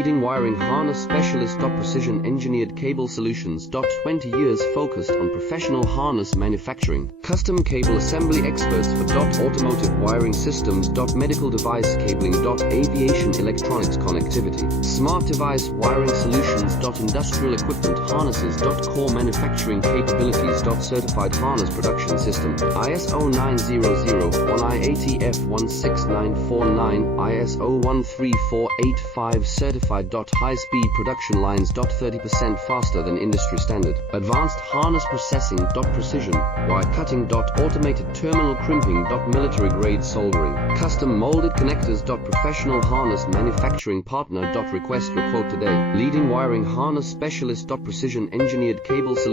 Leading wiring harness specialist. Precision engineered cable solutions. 20 years focused on professional harness manufacturing. Custom cable assembly experts for automotive wiring systems. Medical device cabling. Aviation electronics connectivity. Smart device wiring solutions. Industrial equipment harnesses. Core manufacturing capabilities. Certified harness production system. ISO 9001 IATF 16949 ISO 13485 certified. High-speed production lines. 30% faster than industry standard. Advanced harness processing. Precision wire cutting. Automated terminal crimping. Military grade soldering. Custom molded connectors. Professional harness manufacturing partner. Request your quote today. Leading wiring harness specialist. Precision engineered cable solutions.